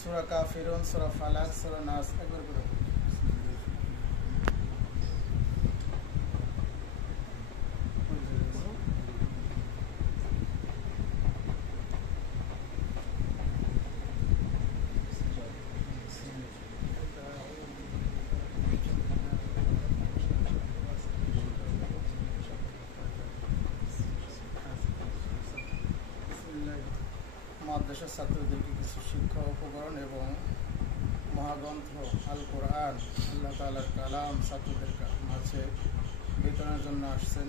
সূরা কাফিরুন, সূরা ফালাক, সূরা নাস একবার করে। মাদ্রাসার ছাত্রদেরকে কিছু শিক্ষা উপকরণ এবং মহাগ্রন্থ আল কোরআন আল্লাহ তাআলার কালাম ছাত্রদের মাঝে বিতরণের জন্য আসছেন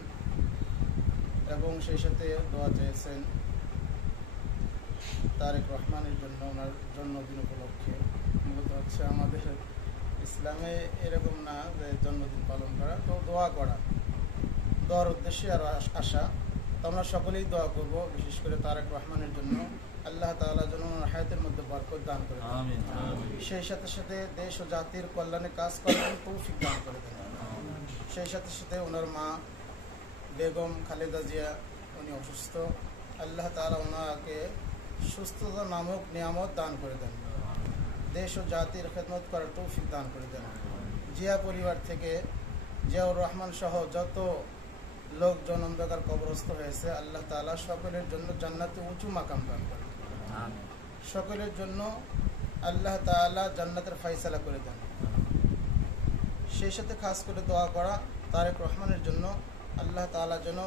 এবং সেই সাথে দোয়া চেয়েছেন তারেক রহমানের জন্য, ওনার জন্মদিন উপলক্ষে। মূলত হচ্ছে আমাদের ইসলামে এরকম না যে জন্মদিন পালন করা, তো দোয়া করা, দোয়ার উদ্দেশ্যে আরও আসা। তো আমরা সকলেই দোয়া করব, বিশেষ করে তারেক রহমানের জন্য আল্লাহ তাআলা যেন ওনার হায়াতের মধ্যে বরকত দান করে দেন, সেই সাথে সাথে দেশ ও জাতির কল্যাণে কাজ করার তৌফিক দান করে দেন। সেই সাথে সাথে ওনার মা বেগম খালেদা জিয়া, উনি অসুস্থ, আল্লাহ তাআলা ওনাকে সুস্থতা নামক নিয়ামত দান করে দেন, দেশ ও জাতির খেদমত করার তৌফিক দান করে দেন। জিয়া পরিবার থেকে জিয়াউর রহমান সহ যত লোকজন অন্ধকার কবরস্থ হয়েছে, আল্লাহ তাআলা সকলের জন্য জান্নাতে উঁচু মাকাম দান করেন, সকলের জন্য আল্লাহ তাআলা জান্নাতের ফয়সালা করে দেন। সেই সাথে খাস করে দোয়া করা তারেক রহমানের জন্য, আল্লাহ তাআলা যেন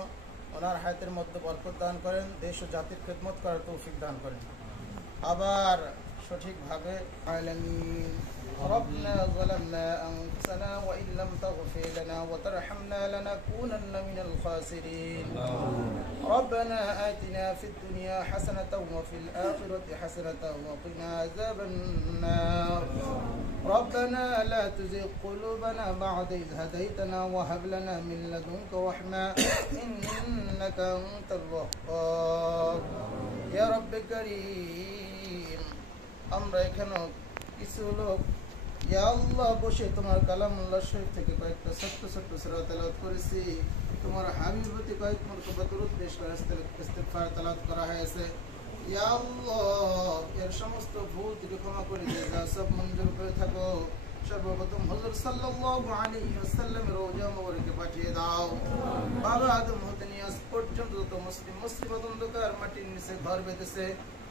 ওনার হায়াতের মধ্যে বরকত দান করেন, দেশ ও জাতির খেদমত করার তৌফিক দান করেন। আবার সঠিকভাবে আলামিন। ربنا ظلمنا أنفسنا وإن لم تغفر لنا وترحمنا لنكونن من الخاسرين. ربنا آتنا في الدنيا حسنة وفي الآخرة حسنة وقنا عذاب النار. ربنا لا تزغ قلوبنا بعد إذ هديتنا وهب لنا من لدنك رحمة إنك أنت الوهاب. يا رب كريم. আমরা এখানে কিছু লোক ইয়া আল্লাহ বসে তোমার কালামুল্লাহ শরীফ থেকে কয়েকটা ছোট্ট ছোট্ট সূরা তেলাওয়াত করেছি, তোমার হাবিবের প্রতি কয়েক মরতবা দরুদ পেশ করে ইস্তিগফার তেলাওয়াত করা হয়েছে। ইয়া আল্লাহ এর সমস্ত ভুল ত্রুটি ক্ষমা করে দিয়ে যা সব মঞ্জুর করে থাকো। সর্বপ্রথম হুজুর সাল্লাল্লাহু আলাইহি ওয়াসাল্লামের রওজা মোবারকে পাঠিয়ে দাও। বাবা আদম হতে নিয়ে আজ পর্যন্ত যত মুসলিম মুসলিমাত অন্ধকার মাটির নিচে ঘর বেঁধেছে,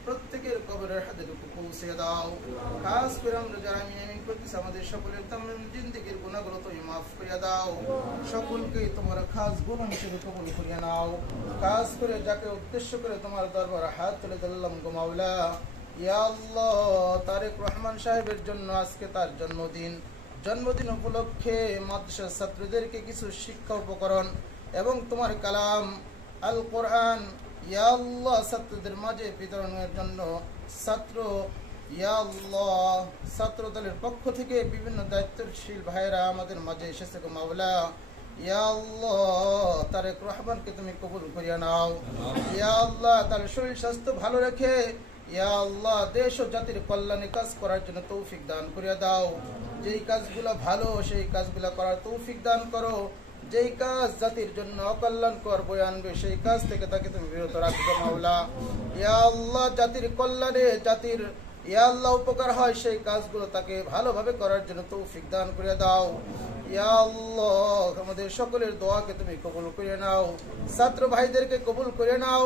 প্রত্যেকের কবরের হাতে টুকু পৌঁছে দাও। খাস করে আমরা যারা আমিন করতেছি, আমাদের সকলের তামাম জিন্দেগির গুনাহগুলো তুমি মাফ করে দাও। সকলকে তোমার খাস গোলাম হিসেবে কবুল করিয়ে নাও। খাস করে যাকে উদ্দেশ্য করে তোমার দরবারে হাত তুলে ধরলাম গো মাওলা, ইয়া আল্লাহ তারেক রহমান সাহেবের জন্য আজকে তার জন্মদিন উপলক্ষে মাদ্রাসার ছাত্রদেরকে কিছু শিক্ষা উপকরণ এবং তোমার কালাম আল কোরআন ইয়া আল্লাহ ছাত্রদের মাঝে বিতরণের জন্য ছাত্র দলের পক্ষ থেকে বিভিন্ন দায়িত্বশীল ভাইরা আমাদের মাঝে এসেছে গো মাওলা। ইয়া আল্লাহ তারেক রহমানকে তুমি কবুল করিয়া নাও। ইয়া আল্লাহ তার শরীর স্বাস্থ্য ভালো রেখে ইয়া আল্লাহ দেশ ও জাতির কল্যাণে কাজ করার জন্য তৌফিক দান করিয়া দাও। যেই কাজগুলো ভালো সেই কাজগুলো করার তৌফিক দান করো, যেই কাজ জাতির জন্য অকল্যাণকর বয়ে আনবে সেই কাজ থেকে তাকে তুমি বিরত রাখবে মাওলা। ইয়া আল্লাহ জাতির কল্যাণে জাতির ইয়া আল্লাহ উপকার হয় সেই কাজগুলো তাকে ভালোভাবে করার জন্য তৌফিক দান করে দাও। ইয়া আল্লাহ আমাদের সকলের দোয়াকে তুমি কবুল করে নাও, ছাত্র ভাইদেরকে কবুল করে নাও।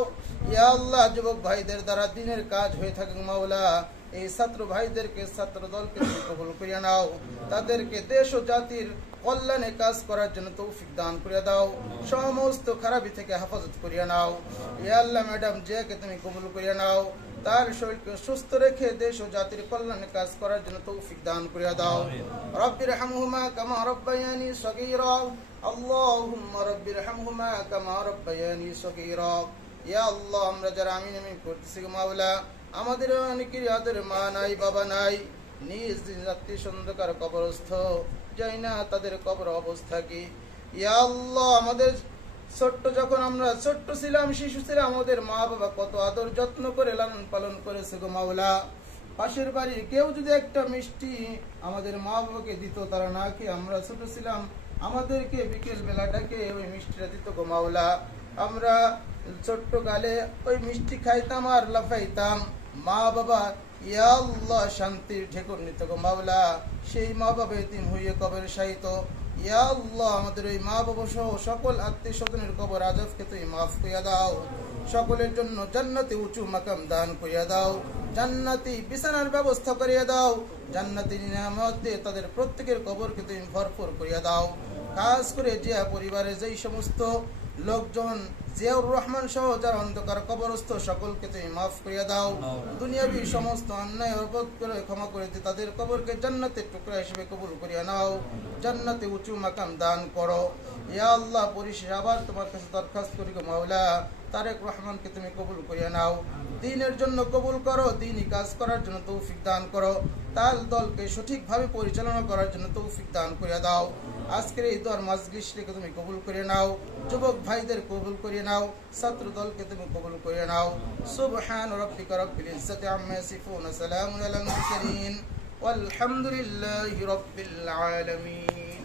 ইয়া আল্লাহ যুবক ভাইদের দ্বারা দিনের কাজ হয়ে থাকে মাওলা, এই ছাত্র ভাইদেরকে ছাত্র দলকে তুমি কবুল করে নাও, তাদেরকে দেশ ও জাতির কল্যাণে কাজ করার জন্য তৌফিক দান করে দাও, সমস্ত খারাপি থেকে হেফাজত করিয়া নাও। ইয়া আল্লাহ ম্যাডাম জিয়াকে তুমি কবুল করিয়া নাও, তার শরীরকে সুস্থ রেখে দেশ ও জাতির কল্যাণে কাজ করার জন্য তৌফিক দান করিয়া দাও। রব্বিরহামহুমা কামা রব্বায়ানি সগীরা। আল্লাহুম্মা রব্বিরহামহুমা কামা রব্বায়ানি সগীরা। ইয়া আল্লাহ আমরা যারা আমিন করতেছি মাওলা, আমাদের অনেকের আদর মা নাই বাবা নাই, নিজ নিজ আত্মীয় অন্ধকার কবরস্থ, যাই না তাদের কবর অবস্থা কি। ইয়া আল্লাহ আমাদের যখন আমরা ছোট্ট ছিলাম, শিশু ছিলাম, আমাদের মা বাবা কত আদর যত্ন করে লালন পালন করেছে গো মাওলা। পাশের বাড়ির কেউ যদি একটা মিষ্টি আমাদের মা বাবাকে দিত, তারা না খেয়ে আমরা ছোট ছিলাম, আমাদেরকে বিকেল বেলা ডাকে ওই মিষ্টিটা দিত গো মাওলা। আমরা ছোট্ট গালে ওই মিষ্টি খাইতাম আর লাফাইতাম। মা বাবা ইয়া আল্লাহ শান্তির ঢেকুর নিত গো মাওলা, সেই মা বাবা এতিম হইয়ে কবরে শায়িত। ইয়া আল্লাহ আমাদের ওই মা বাবা সহ সকল আত্মীয় স্বজনের কবর আযাবকে তুমি মাফ করিয়া দাও, সকলের জন্য জান্নাতে উঁচু মাকাম দান করিয়া দাও, জান্নাতি বিছানার ব্যবস্থা করিয়া দাও, জান্নাতি নিয়ামত দিয়ে তাদের প্রত্যেকের কবরকে তুমি ভরপুর করিয়া দাও। খাস করে জিয়া পরিবারের যেই সমস্ত লোকজন জিয়াউর রহমান সহ যারা অন্ধকার কবরস্থ সকলকে তুমি মাফ করিয়া দাও, দুনিয়াবী সমস্ত অন্যায় অবরোধ করে ক্ষমা করে দিয়ে তাদের কবরকে জান্নাতের টুকরা হিসেবে কবুল করিয়া নাও, জান্নাতে উঁচু মাকাম দান করো। ইয়া আল্লাহ পরিশেষে আবার তোমার কাছে দরখাস্ত করি গো মাওলা, তারেক রহমানকে তুমি কবুল করিয়া নাও, দ্বীনের জন্য কবুল করো, দ্বীনি কাজ করার জন্য তৌফিক দান করো, তাল দলকে সঠিকভাবে পরিচালনা করার জন্য তৌফিক দান করিয়া দাও। আজকের এই দোয়ার মাজলিসকে তুমি কবুল করে নাও, যুবক ভাইদের কবুল করে নাও, ছাত্র দলকে তুমি কবুল করে নাও। সুবহান রাব্বিকা রাব্বিল ইজ্জাতি আম্মা ইয়াসিফুন, সালামুন আলাল মুরসালিন, ওয়ালহামদুলিল্লাহি রাব্বিল আলামিন।